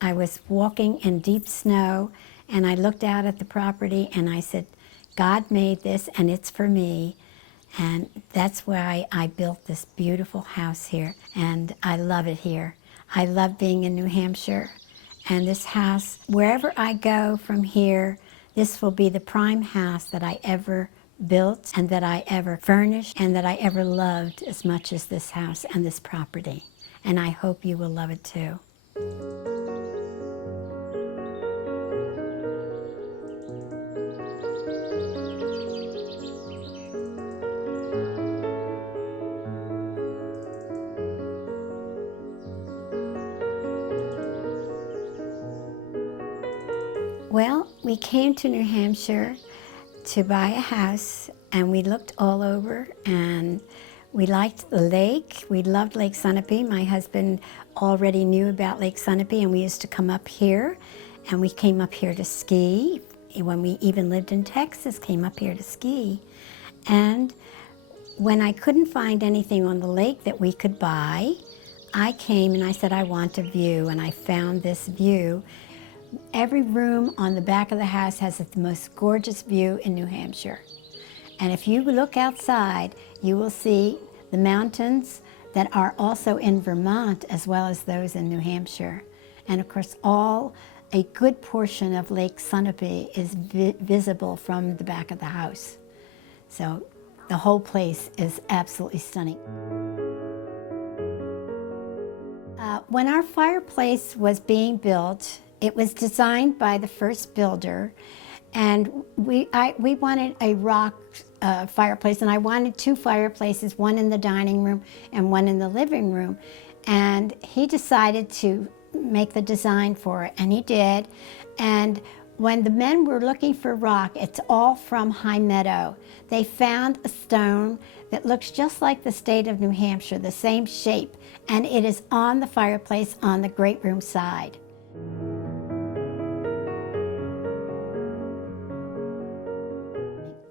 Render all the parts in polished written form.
I was walking in deep snow, and I looked out at the property and I said, God made this and it's for me. And that's why I built this beautiful house here, and I love it here. I love being in New Hampshire, and this house, wherever I go from here, this will be the prime house that I ever built and that I ever furnished and that I ever loved as much as this house and this property. And I hope you will love it too. Well, we came to New Hampshire to buy a house, and we looked all over, and we liked the lake. We loved Lake Sunapee. My husband already knew about Lake Sunapee, and we used to come up here, and we came up here to ski. When we even lived in Texas, came up here to ski. And when I couldn't find anything on the lake that we could buy, I came and I said, I want a view, and I found this view. Every room on the back of the house has the most gorgeous view in New Hampshire. And if you look outside, you will see the mountains that are also in Vermont as well as those in New Hampshire. And of course, a good portion of Lake Sunapee is visible from the back of the house. So the whole place is absolutely stunning. When our fireplace was being built, it was designed by the first builder, and we wanted a rock fireplace, and I wanted two fireplaces, one in the dining room and one in the living room. And he decided to make the design for it, and he did. And when the men were looking for rock, it's all from High Meadow. They found a stone that looks just like the state of New Hampshire, the same shape, and it is on the fireplace on the great room side.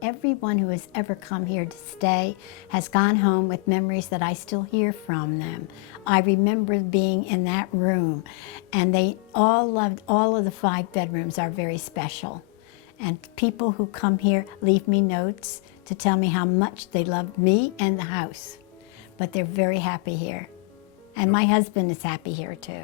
Everyone who has ever come here to stay has gone home with memories that I still hear from them. I remember being in that room, and they all loved, all of the 5 bedrooms are very special. And people who come here leave me notes to tell me how much they loved me and the house. But they're very happy here. And my husband is happy here too.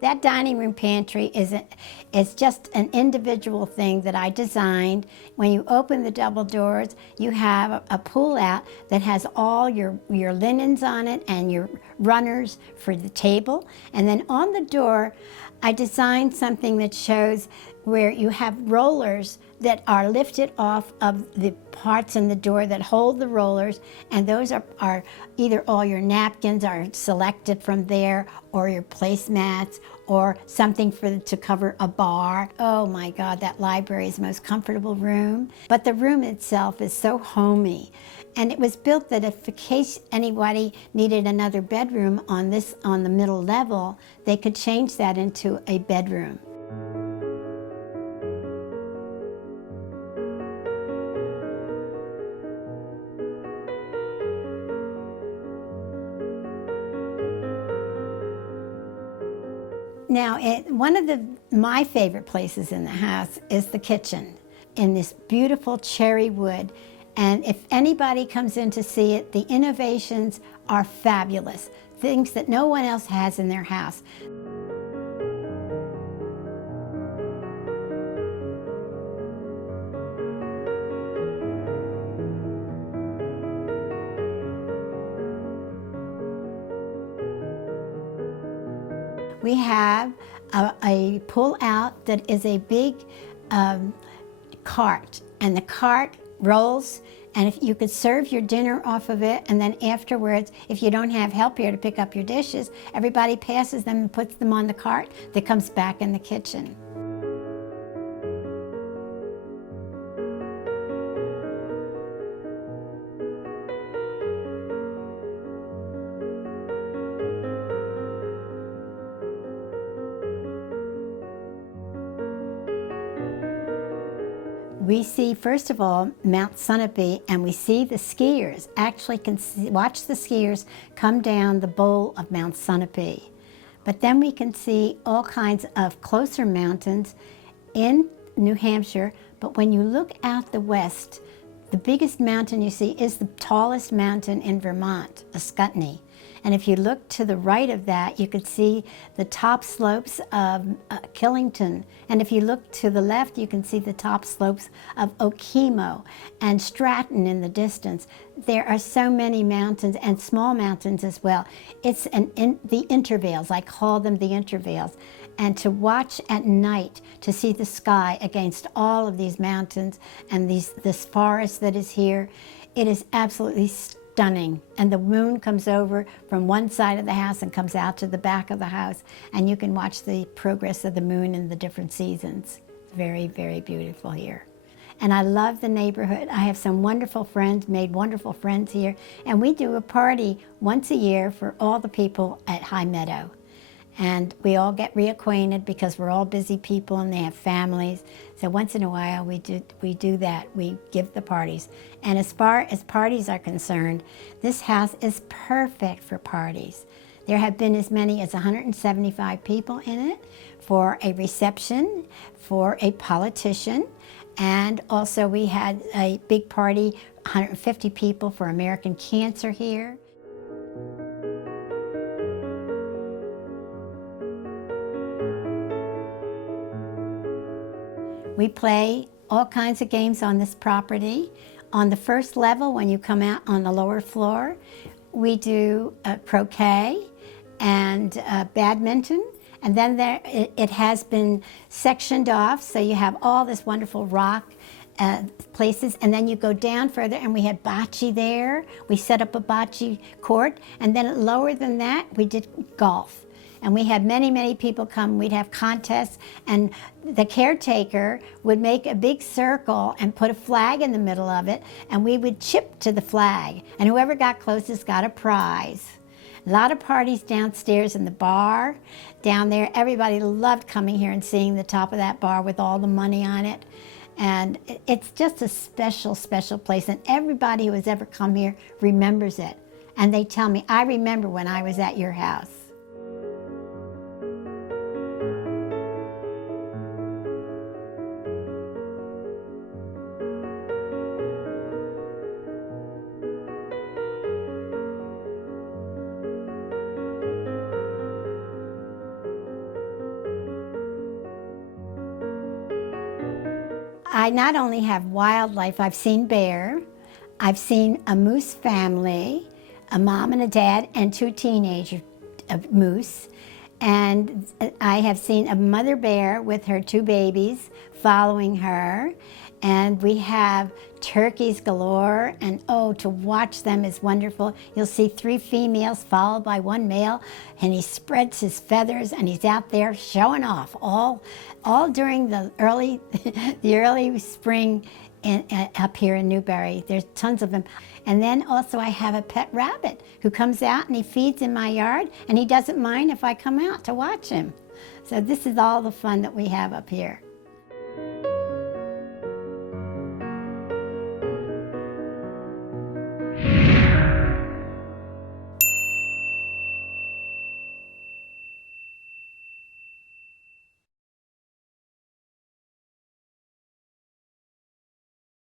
That dining room pantry is just an individual thing that I designed. When you open the double doors, you have a pull-out that has all your linens on it and your runners for the table. And then on the door, I designed something that shows where you have rollers that are lifted off of the parts in the door that hold the rollers, and those are either all your napkins are selected from there, or your placemats, or something to cover a bar. Oh my God, that library is the most comfortable room. But the room itself is so homey. And it was built that if in case anybody needed another bedroom on the middle level, they could change that into a bedroom. Now, one of my favorite places in the house is the kitchen, in this beautiful cherry wood. And if anybody comes in to see it, the innovations are fabulous, things that no one else has in their house. We have a pull-out that is a big cart, and the cart rolls, and if you could serve your dinner off of it, and then afterwards, if you don't have help here to pick up your dishes, everybody passes them and puts them on the cart that comes back in the kitchen. We see, first of all, Mount Sunapee, and we see the skiers, actually watch the skiers come down the bowl of Mount Sunapee. But then we can see all kinds of closer mountains in New Hampshire, but when you look out the west, the biggest mountain you see is the tallest mountain in Vermont, Ascutney. And if you look to the right of that, you could see the top slopes of Killington. And if you look to the left, you can see the top slopes of Okemo and Stratton in the distance. There are so many mountains, and small mountains as well. It's the intervales, I call them the intervales. And to watch at night, to see the sky against all of these mountains and this forest that is here, it is absolutely stunning. And the moon comes over from one side of the house and comes out to the back of the house, and you can watch the progress of the moon in the different seasons. It's very, very beautiful here. And I love the neighborhood. I have some wonderful friends, made wonderful friends here, and we do a party once a year for all the people at High Meadow. And we all get reacquainted because we're all busy people and they have families. So once in a while we do that. We give the parties. And as far as parties are concerned, this house is perfect for parties. There have been as many as 175 people in it for a reception, for a politician, and also we had a big party, 150 people for American Cancer here. We play all kinds of games on this property. On the first level, when you come out on the lower floor, we do croquet and badminton. And then it has been sectioned off, so you have all this wonderful rock places. And then you go down further, and we had bocce there. We set up a bocce court. And then lower than that, we did golf. And we had many, many people come. We'd have contests, and the caretaker would make a big circle and put a flag in the middle of it, and we would chip to the flag, and whoever got closest got a prize. A lot of parties downstairs in the bar. Down there, everybody loved coming here and seeing the top of that bar with all the money on it. And it's just a special, special place, and everybody who has ever come here remembers it. And they tell me, I remember when I was at your house. I not only have wildlife, I've seen bear, I've seen a moose family, a mom and a dad and two teenage moose, and I have seen a mother bear with her two babies following her, and we have turkeys galore, and oh, to watch them is wonderful. You'll see 3 females followed by 1 male, and he spreads his feathers and he's out there showing off all during the early spring up here in Newbury. There's tons of them. And then also I have a pet rabbit who comes out and he feeds in my yard, and he doesn't mind if I come out to watch him. So this is all the fun that we have up here.